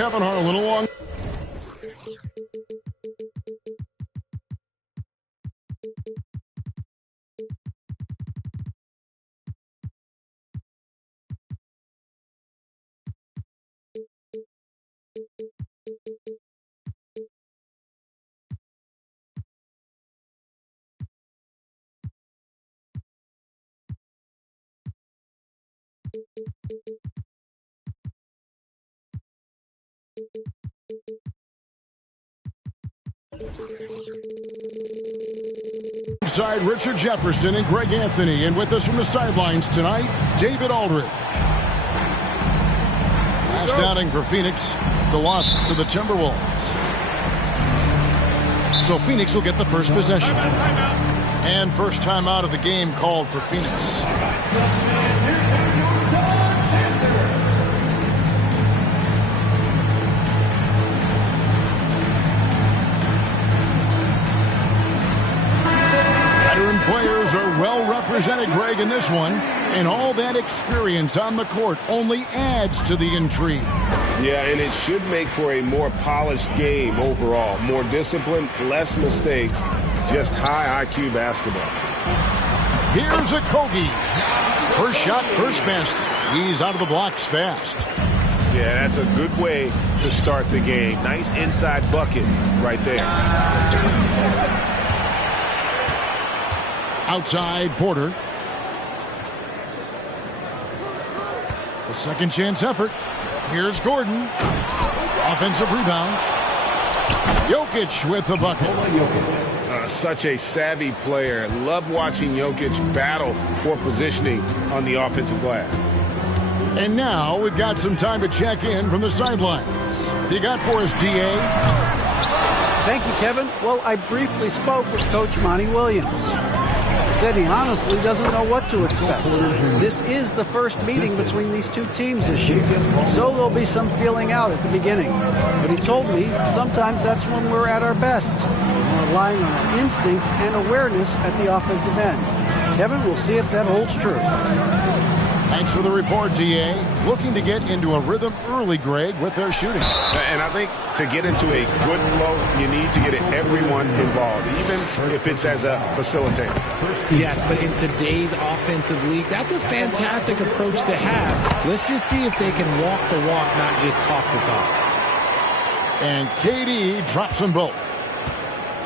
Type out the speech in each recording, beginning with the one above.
Kevin Harlan along. Side Richard Jefferson and Greg Anthony, and with us from the sidelines tonight, David Aldridge. Last outing for Phoenix, the loss to the Timberwolves. So Phoenix will get the first possession. And first time out of the game called for Phoenix. Players are well represented, Greg, in this one, and all that experience on the court only adds to the intrigue. Yeah, and it should make for a more polished game overall. More discipline, less mistakes, just high IQ basketball. Here's Okogie. First shot, first basket. He's out of the blocks fast. Yeah, that's a good way to start the game. Nice inside bucket right there. Outside, Porter. A second chance effort. Here's Gordon. Offensive rebound. Jokic with the bucket. Such a savvy player. Love watching Jokic battle for positioning on the offensive glass. And now we've got some time to check in from the sidelines. You got for us, D.A.? Thank you, Kevin. Well, I briefly spoke with Coach Monty Williams. He said he honestly doesn't know what to expect. This is the first meeting between these two teams this year, so there'll be some feeling out at the beginning. But he told me sometimes that's when we're at our best, relying on our instincts and awareness at the offensive end. Kevin, we'll see if that holds true. Thanks for the report, D.A. Looking to get into a rhythm early, Greg, with their shooting. And I think to get into a good flow, you need to get everyone involved, even if it's as a facilitator. Yes, but in today's offensive league, that's a fantastic approach to have. Let's just see if they can walk the walk, not just talk the talk. And KD drops them both.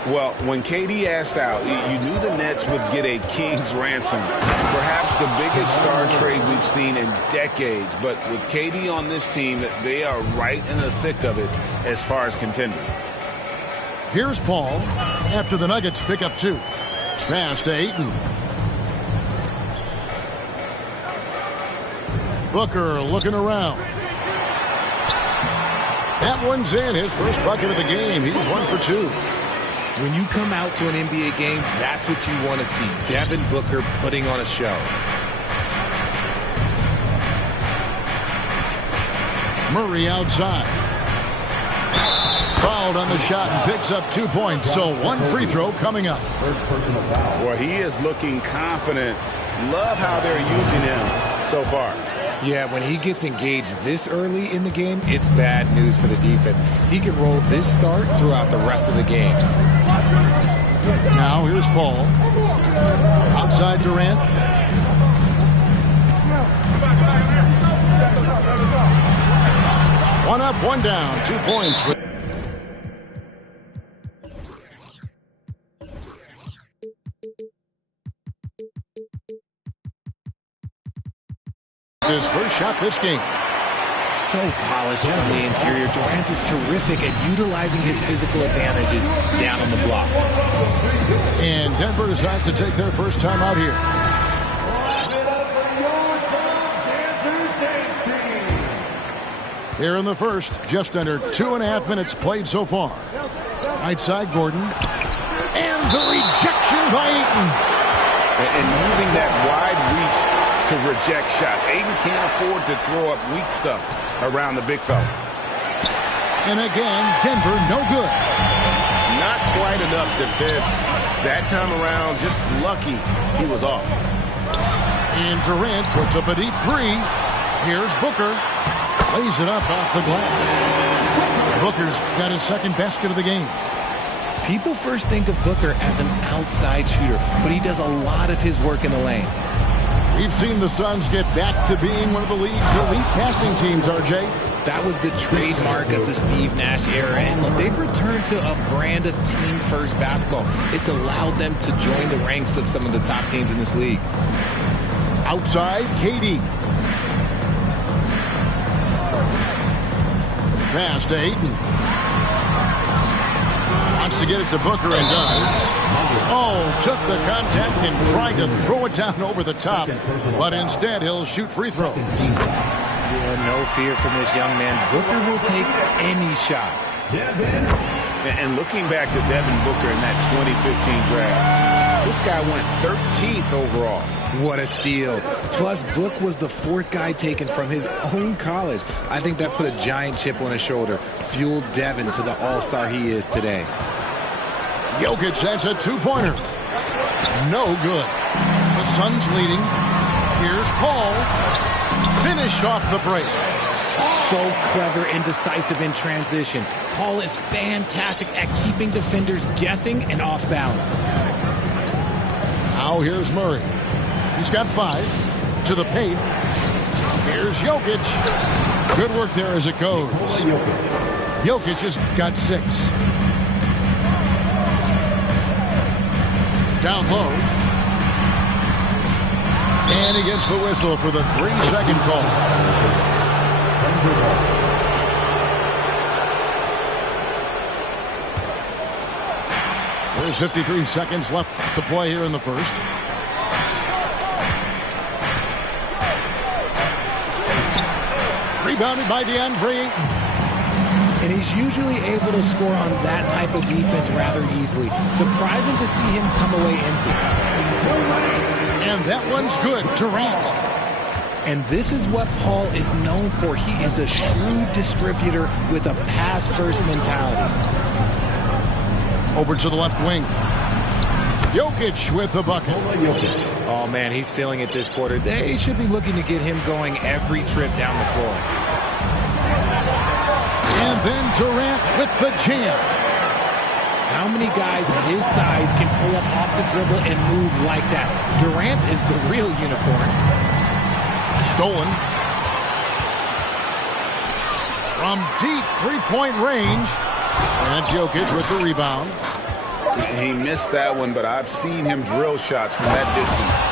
Well, when KD asked out, you knew the Nets would get a king's ransom. Perhaps the biggest star trade we've seen in decades. But with KD on this team, they are right in the thick of it as far as contending. Here's Paul after the Nuggets pick up 2. Pass to Ayton. Booker looking around. That one's in. His first bucket of the game. He's 1 for 2. When you come out to an NBA game, that's what you want to see. Devin Booker putting on a show. Murray outside. Fouled on the shot and picks up 2 points. So 1 free throw coming up. Well, he is looking confident. Love how they're using him so far. Yeah, when he gets engaged this early in the game, it's bad news for the defense. He can roll this start throughout the rest of the game. Now here's Paul. Outside Durant. One up, one down. 2 points. His first shot this game. So polished from the interior. Durant is terrific at utilizing his physical advantages down on the block. And Denver decides to take their first time out here. Here in the first, just under 2.5 minutes played so far. Right side, Gordon. And the rejection by Ayton. And using that wide reach to reject shots. Ayton can't afford to throw up weak stuff around the big fella. And again, Denver no good. Not quite enough defense. That time around, just lucky he was off. And Durant puts up a deep 3. Here's Booker. Lays it up off the glass. Booker's got his second basket of the game. People first think of Booker as an outside shooter, but he does a lot of his work in the lane. We've seen the Suns get back to being one of the league's elite passing teams, RJ. That was the trademark of the Steve Nash era. And look, they've returned to a brand of team-first basketball. It's allowed them to join the ranks of some of the top teams in this league. Outside, KD. Pass to Ayton. Wants to get it to Booker and does. Oh, took the contact and tried to throw it down over the top. But instead, he'll shoot free throws. Yeah, no fear from this young man. Booker will take any shot. And looking back to Devin Booker in that 2015 draft, this guy went 13th overall. What a steal. Plus, Book was the fourth guy taken from his own college. I think that put a giant chip on his shoulder, fueled Devin to the all-star he is today. Jokic, that's a two-pointer. No good. The Suns leading. Here's Paul. Finish off the break. So clever and decisive in transition. Paul is fantastic at keeping defenders guessing and off balance. Now here's Murray. He's got 5 to the paint. Here's Jokic. Good work there as it goes. Jokic just got 6. Down low. And he gets the whistle for the 3-second call. There's 53 seconds left to play here in the first. Rebounded by DeAndre Ayton. And he's usually able to score on that type of defense rather easily. Surprising to see him come away empty. And that one's good. Durant. And this is what Paul is known for. He is a shrewd distributor with a pass-first mentality. Over to the left wing. Jokic with the bucket. Oh, man, he's feeling it this quarter. They should be looking to get him going every trip down the floor. And then Durant with the jam. How many guys his size can pull up off the dribble and move like that? Durant is the real unicorn. Stolen. From deep three-point range. And that's Jokic with the rebound. He missed that one, but I've seen him drill shots from that distance.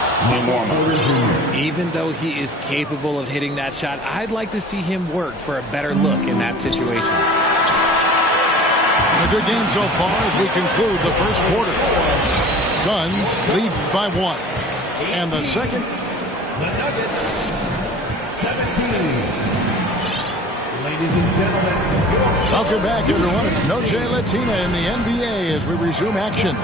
Even though he is capable of hitting that shot, I'd like to see him work for a better look in that situation. A good game so far as we conclude the first quarter. Suns lead by 1. And the second. The Nuggets, 17. Ladies and gentlemen. Welcome back, everyone. It's Noche Latina in the NBA as we resume action.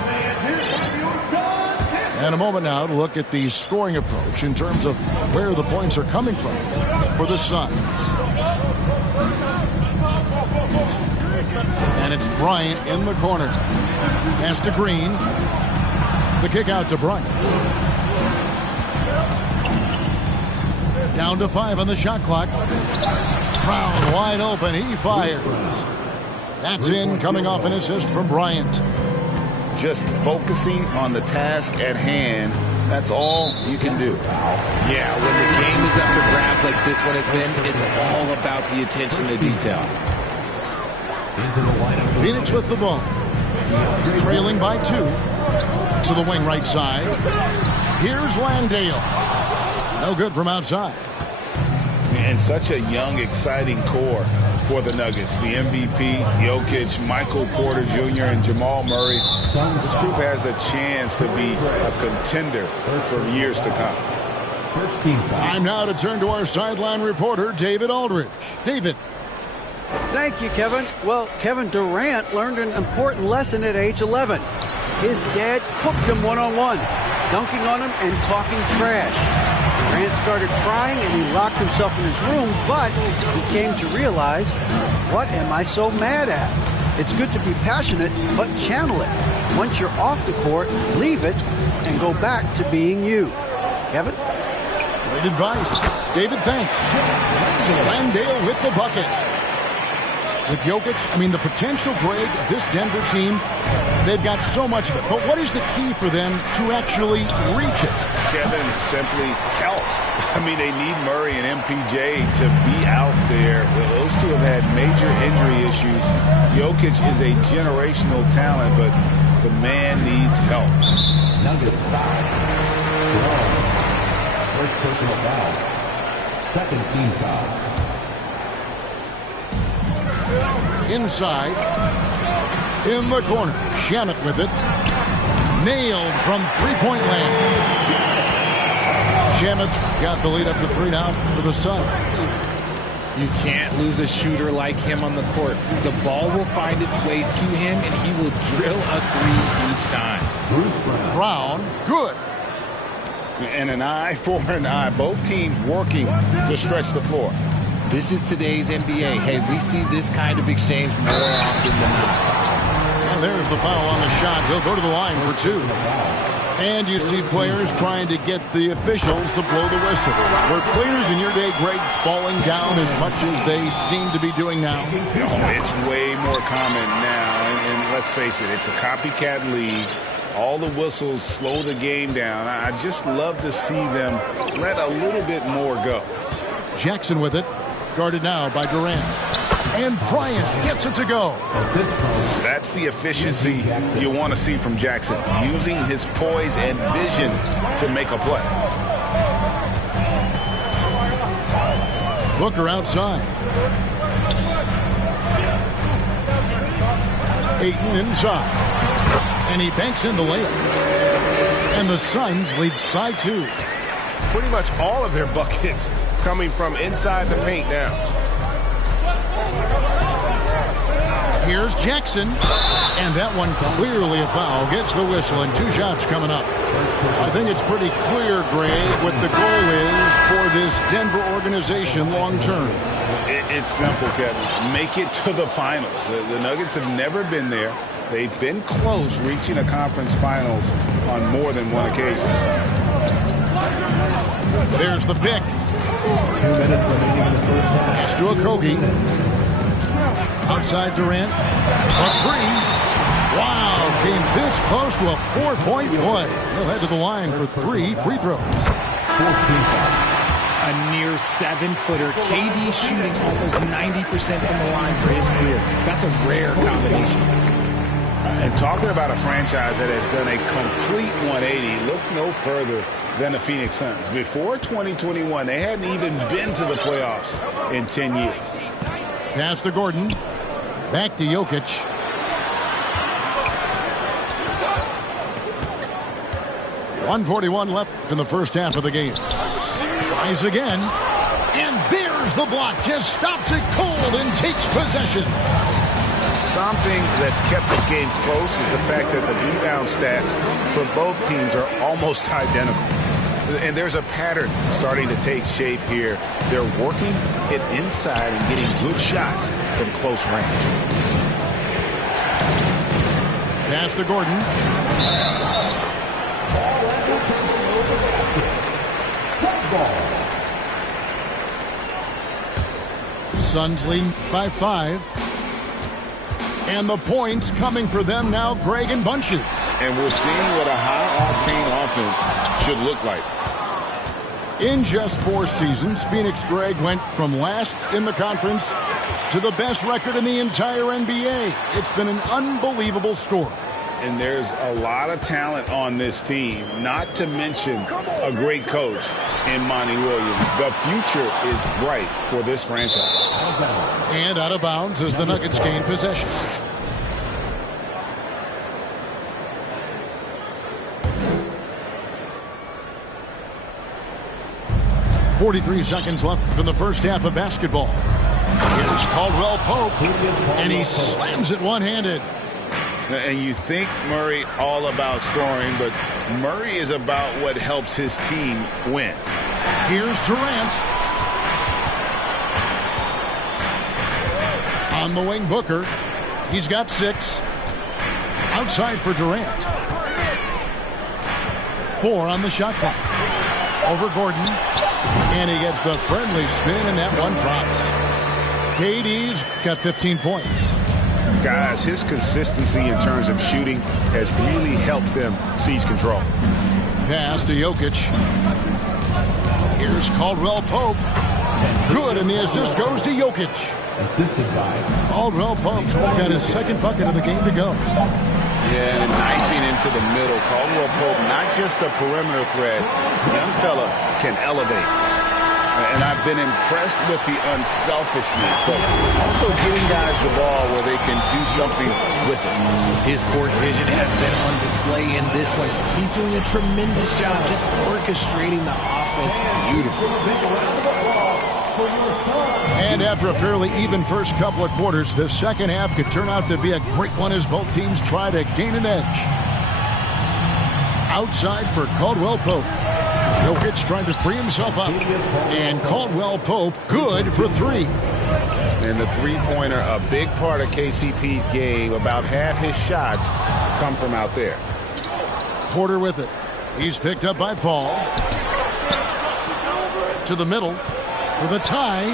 And a moment now to look at the scoring approach in terms of where the points are coming from for the Suns. And it's Bryant in the corner. Pass to Green. The kick out to Bryant. Down to 5 on the shot clock. Brown wide open. He fires. That's in, coming off an assist from Bryant. Just focusing on the task at hand, that's all you can do. Yeah, when the game is up for grabs like this one has been, it's all about the attention to detail. Phoenix with the ball. Trailing by 2. To the wing right side. Here's Landale. No good from outside. And such a young, exciting core for the Nuggets. The MVP, Jokic, Michael Porter Jr., and Jamal Murray. This group has a chance to be a contender for years to come. First team foul. Time now to turn to our sideline reporter, David Aldridge. David. Thank you, Kevin. Well, Kevin Durant learned an important lesson at age 11. His dad cooked him one-on-one, dunking on him and talking trash. Durant started crying and he locked himself in his room, but he came to realize, what am I so mad at? It's good to be passionate, but channel it. Once you're off the court, leave it and go back to being you. Kevin? Great advice. David, thanks. Landale with the bucket. with Jokic. I mean, the potential, Greg, of this Denver team, they've got so much of it. But what is the key for them to actually reach it? Kevin, simply health. I mean, they need Murray and MPJ to be out there. Those two have had major injury issues. Jokic is a generational talent, but the man needs help. Nuggets foul. First personal foul. Second team foul. Inside. In the corner. Shamet with it. Nailed from three-point land. Shamet's got the lead up to 3 now for the Suns. You can't lose a shooter like him on the court. The ball will find its way to him, and he will drill a 3 each time. Brown, good. And an eye for an eye. Both teams working to stretch the floor. This is today's NBA. Hey, we see this kind of exchange more often than not. And there's the foul on the shot. He'll go to the line for 2. And you see players trying to get the officials to blow the whistle. Were players in your day, Greg, falling down as much as they seem to be doing now? It's way more common now. And let's face it, it's a copycat league. All the whistles slow the game down. I just love to see them let a little bit more go. Jackson with it. Guarded now by Durant. And Bryant gets it to go. That's the efficiency you want to see from Jackson, using his poise and vision to make a play. Booker outside. Ayton inside. And he banks in the layup. And the Suns lead by 2. Pretty much all of their buckets coming from inside the paint now. Here's Jackson, and that one clearly a foul. Gets the whistle, and 2 shots coming up. I think it's pretty clear, Greg, what the goal is for this Denver organization long term. It's simple, Kevin. Make it to the finals. The Nuggets have never been there. They've been close reaching a conference finals on more than one occasion. There's the pick. 2 minutes remaining in the first half. Pass to Okogie. Outside Durant. A 3. Wow, came this close to a 4-point play. He'll head to the line for 3 free throws. A near 7-footer. KD shooting almost 90% from the line for his career. That's a rare combination. And talking about a franchise that has done a complete 180, look no further than the Phoenix Suns. Before 2021, they hadn't even been to the playoffs in 10 years. Pass to Gordon. Back to Jokic. .141 left in the first half of the game. Tries again. And there's the block. Just stops it cold and takes possession. Something that's kept this game close is the fact that the rebound stats for both teams are almost identical. And there's a pattern starting to take shape here. They're working it inside and getting good shots from close range. Pass to Gordon. Suns lead by 5. And the points coming for them now, Greg and Bunches. And we're seeing what a high-octane offense should look like. In just 4 seasons, Phoenix, Greg, went from last in the conference to the best record in the entire NBA. It's been an unbelievable story. And there's a lot of talent on this team, not to mention a great coach in Monty Williams. The future is bright for this franchise. And out of bounds as the Nuggets gain possession. .43 seconds left in the first half of basketball. Here's Caldwell Pope, and he slams it one-handed. And you think Murray all about scoring, but Murray is about what helps his team win. Here's Durant. On the wing, Booker. He's got 6. Outside for Durant. 4 on the shot clock. Over Gordon. And he gets the friendly spin, and that one drops. KD's got 15 points. Guys, his consistency in terms of shooting has really helped them seize control. Pass to Jokic. Here's Caldwell Pope. Good, and the assist goes to Jokic. Assisted by Caldwell Pope's got his second bucket of the game to go. Yeah, and knifing into the middle. Caldwell Pope, not just a perimeter threat. Young fella can elevate. And I've been impressed with the unselfishness, but also getting guys the ball where they can do something with it. His court vision has been on display in this one. He's doing a tremendous job just orchestrating the offense beautifully. And after a fairly even first couple of quarters, the second half could turn out to be a great one as both teams try to gain an edge. Outside for Caldwell Pope. Jokic trying to free himself up. And Caldwell Pope good for three. And the three-pointer, a big part of KCP's game. About half his shots come from out there. Porter with it. He's picked up by Paul. To the middle for the tie.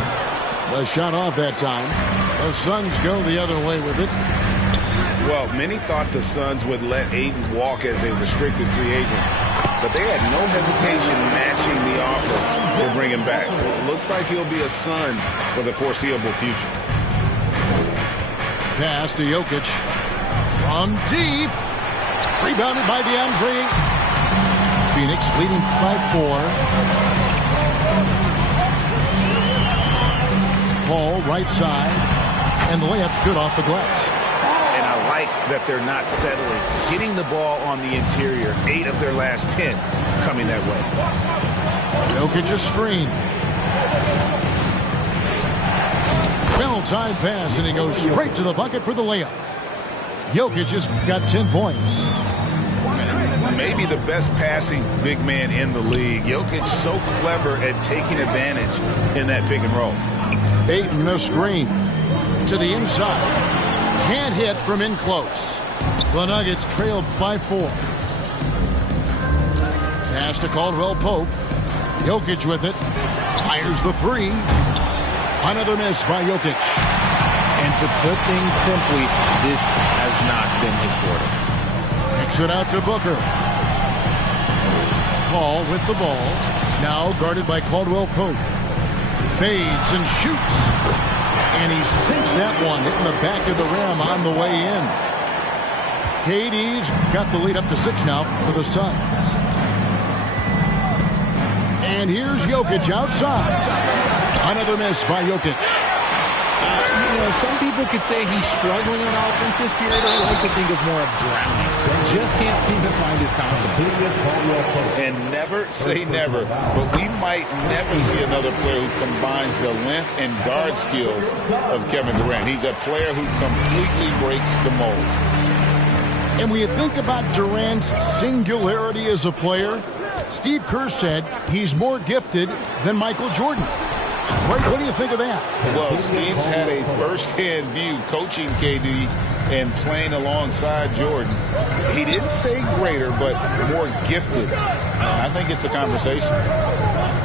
The shot off that time. The Suns go the other way with it. Well, many thought the Suns would let Ayton walk as a restricted free agent, but they had no hesitation matching the offer to bring him back. It looks like he'll be a Sun for the foreseeable future. Pass to Jokic. From deep. Rebounded by DeAndre. Phoenix leading by 4. Paul right side. And the layup's good off the glass. And I like that they're not settling. Getting the ball on the interior, 8 of their last 10 coming that way. Jokic a screen. Well-timed pass, and he goes straight to the bucket for the layup. Jokic has got 10 points. Maybe the best passing big man in the league. Jokic so clever at taking advantage in that pick and roll. Ayton a screen. To the inside. Can't hit from in close. The Nuggets trailed by 4. Pass to Caldwell Pope. Jokic with it. Fires the three. Another miss by Jokic. And to put things simply, this has not been his quarter. Kicks it out to Booker. Paul with the ball. Now guarded by Caldwell Pope. Fades and shoots. And he sinks that one, hitting the back of the rim on the way in. KD's got the lead up to 6 now for the Suns. And here's Jokic outside. Another miss by Jokic. Some people could say he's struggling on offense this period. I like to think of more of drowning. Just can't seem to find his confidence. And never say never, but we might never see another player who combines the length and guard skills of Kevin Durant. He's a player who completely breaks the mold. And when you think about Durant's singularity as a player, Steve Kerr said he's more gifted than Michael Jordan. Greg, what do you think of that? Well, Steve's had a first-hand view coaching KD and playing alongside Jordan. He didn't say greater, but more gifted. I think it's a conversation.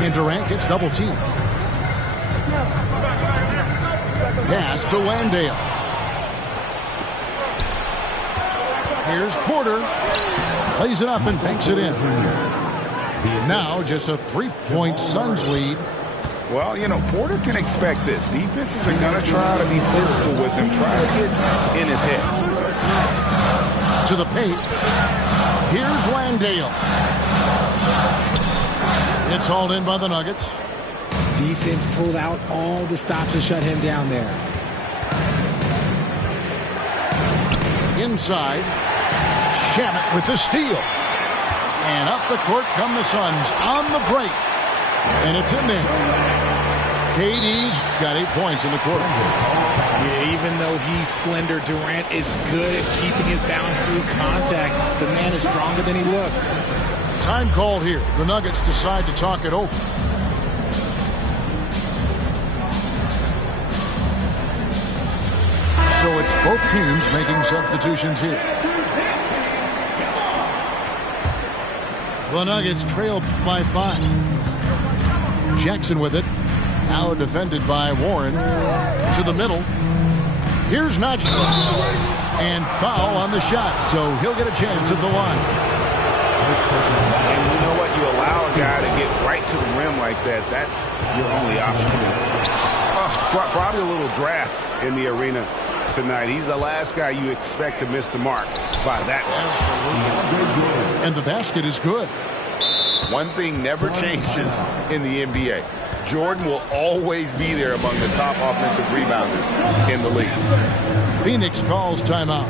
And Durant gets double-teamed. Pass to Landale. Here's Porter. Plays it up and banks it in. Now just a 3-point Suns lead. Well, Porter can expect this. Defenses are going to try to be physical with him, try to get in his head. To the paint. Here's Landale. It's hauled in by the Nuggets. Defense pulled out all the stops to shut him down there. Inside. Shamet with the steal. And up the court come the Suns on the break. And it's in there. KD's got 8 points in the quarter. Yeah, even though he's slender, Durant is good at keeping his balance through contact. The man is stronger than he looks. Time called here. The Nuggets decide to talk it over. So it's both teams making substitutions here. The Nuggets trail by 5. Jackson with it. Now defended by Warren. To the middle. Here's Najee. And foul on the shot, so he'll get a chance at the line. And you know what? You allow a guy to get right to the rim like that. That's your only option. Probably a little draft in the arena tonight. He's the last guy you expect to miss the mark by that one. And the basket is good. One thing never changes in the NBA. Jordan will always be there among the top offensive rebounders in the league. Phoenix calls timeout.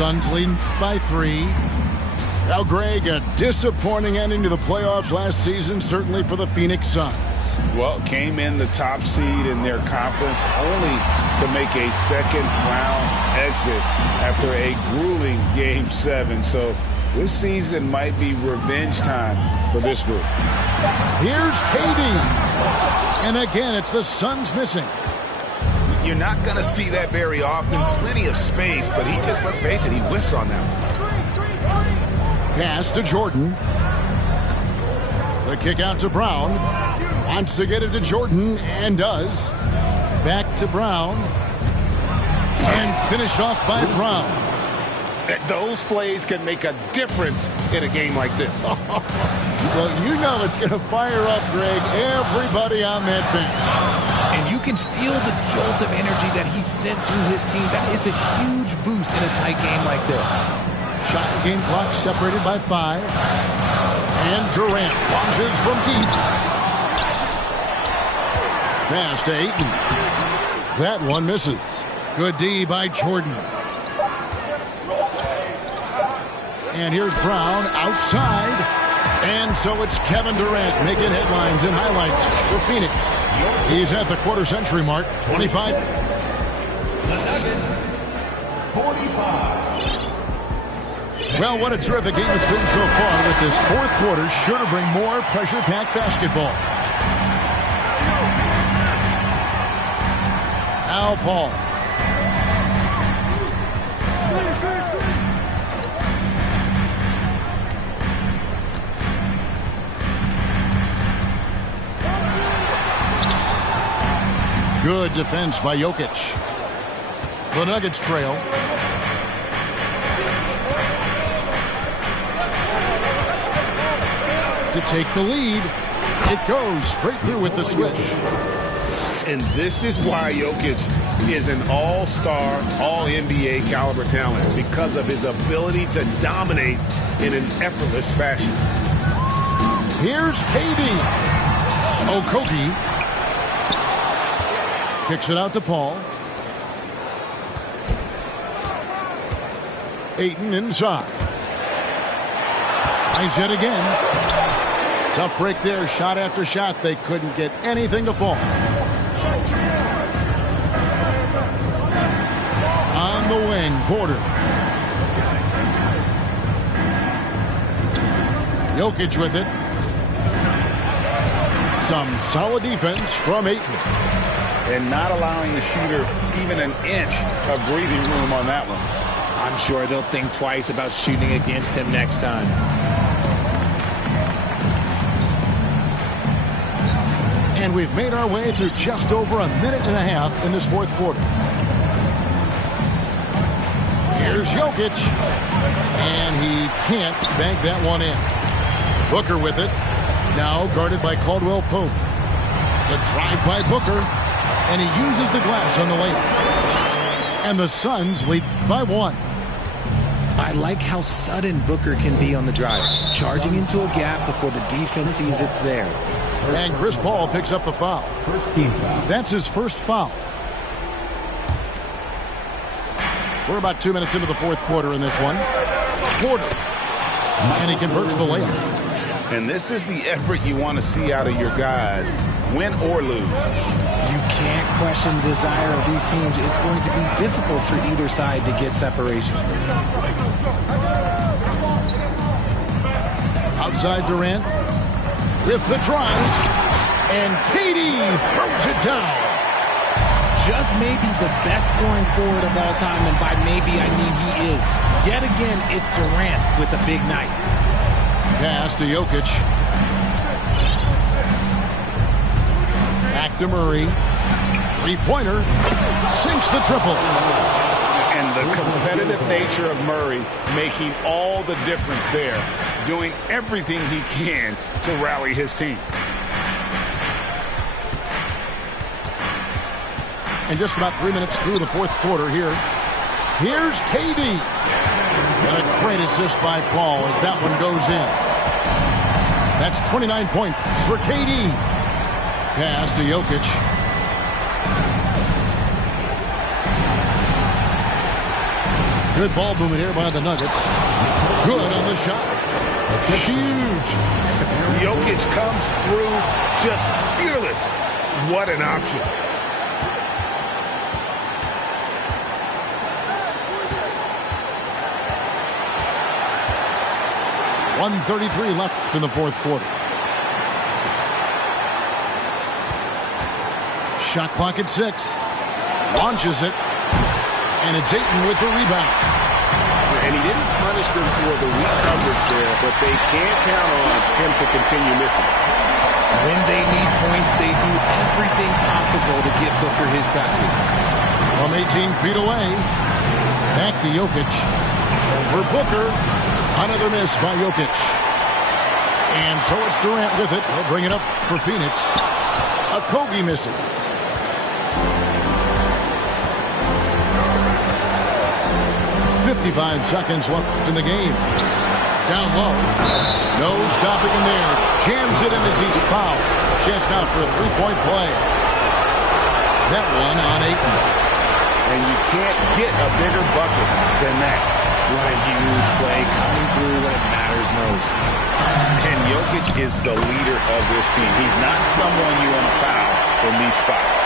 Suns leading by 3. Now, Greg, a disappointing ending to the playoffs last season, certainly for the Phoenix Suns. Well, came in the top seed in their conference only to make a second-round exit after a grueling Game 7. So this season might be revenge time for this group. Here's KD. And again, it's the Suns missing. You're not going to see that very often. Plenty of space, but he just, let's face it, he whiffs on that one. Pass to Jordan. The kick out to Brown. Wants to get it to Jordan, and does. Back to Brown. And finished off by Brown. Those plays can make a difference in a game like this. Well, you know it's going to fire up, Greg, everybody on that bench. And you can feel the jolt of energy that he sent through his team. That is a huge boost in a tight game like this. Shot game clock separated by 5. And Durant launches from deep. Pass to Ayton. That one misses. Good D by Jordan. And here's Brown outside. And so it's Kevin Durant making headlines and highlights for Phoenix. He's at the quarter-century mark, 25. 45. Well, what a terrific game it's been so far, with this fourth quarter sure to bring more pressure-packed basketball. Al Paul. Good defense by Jokic. The Nuggets trail. To take the lead. It goes straight through with the switch. And this is why Jokic is an all-star, all-NBA caliber talent, because of his ability to dominate in an effortless fashion. Here's KD. Okogie. Kicks it out to Paul. Ayton inside. Tries it again. Tough break there. Shot after shot. They couldn't get anything to fall. On the wing, Porter. Jokic with it. Some solid defense from Ayton. And not allowing the shooter even an inch of breathing room on that one. I'm sure they'll think twice about shooting against him next time. And we've made our way through just over a minute and a half in this fourth quarter. Here's Jokic. And he can't bank that one in. Booker with it. Now guarded by Caldwell Pope. The drive by Booker. And he uses the glass on the layup. And the Suns lead by 1. I like how sudden Booker can be on the drive, charging into a gap before the defense sees it's there. And Chris Paul picks up the foul. First team foul. That's his first foul. We're about 2 minutes into the fourth quarter in this one. Porter. And he converts the layup. And this is the effort you want to see out of your guys, win or lose. You can't question the desire of these teams. It's going to be difficult for either side to get separation. Outside Durant with the drive, and KD throws it down. Just maybe the best scoring forward of all time, and by maybe I mean he is. Yet again, it's Durant with a big night. Pass to Jokic. Back to Murray. Three-pointer. Sinks the triple. And the competitive nature of Murray making all the difference there. Doing everything he can to rally his team. And just about 3 minutes through the fourth quarter here. Here's KD. And a great assist by Paul as that one goes in. That's 29 points for KD. Pass to Jokic. Good ball movement here by the Nuggets. Good on the shot. Huge. Jokic comes through just fearless. What an option. .133 left in the fourth quarter. Shot clock at 6. Launches it. And it's Ayton with the rebound. And he didn't punish them for the weak coverage there, but they can't count on him to continue missing. When they need points, they do everything possible to get Booker his touches. From 18 feet away. Back to Jokic. Over Booker. Another miss by Jokic. And so it's Durant with it. He'll bring it up for Phoenix. Okogie misses. .55 seconds left in the game. Down low. No stopping him there. Jams it in as he's fouled. Chance now for a three-point play. That one on Ayton. And you can't get a bigger bucket than that. What a huge play coming through when it matters most. And Jokic is the leader of this team. He's not someone you want to foul in these spots.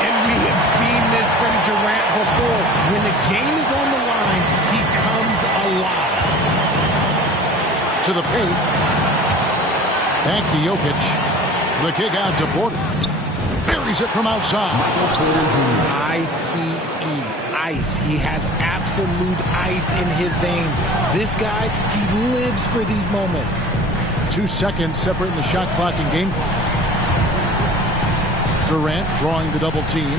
And we have seen this from Durant before. When the game is on the line, he comes alive. To the paint. Back to Jokic. The kick out to Porter. Buries it from outside. ICE. Ice. He has absolute ice in his veins. This guy, he lives for these moments. 2 seconds separating the shot clock and game clock. Durant drawing the double team.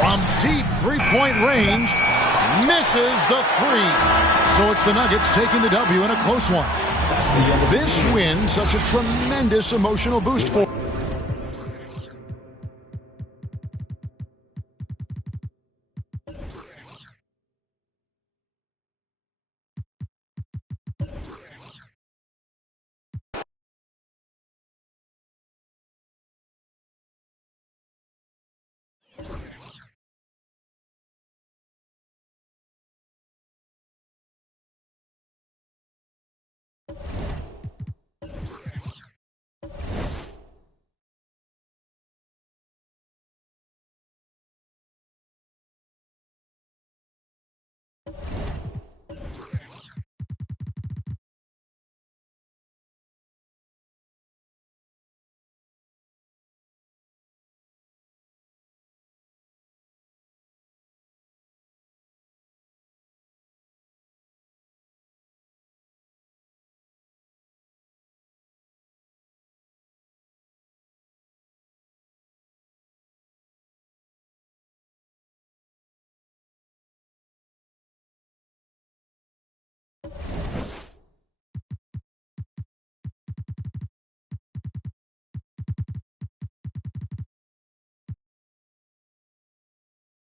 From deep three-point range, misses the three. So it's the Nuggets taking the W in a close one. This win, such a tremendous emotional boost for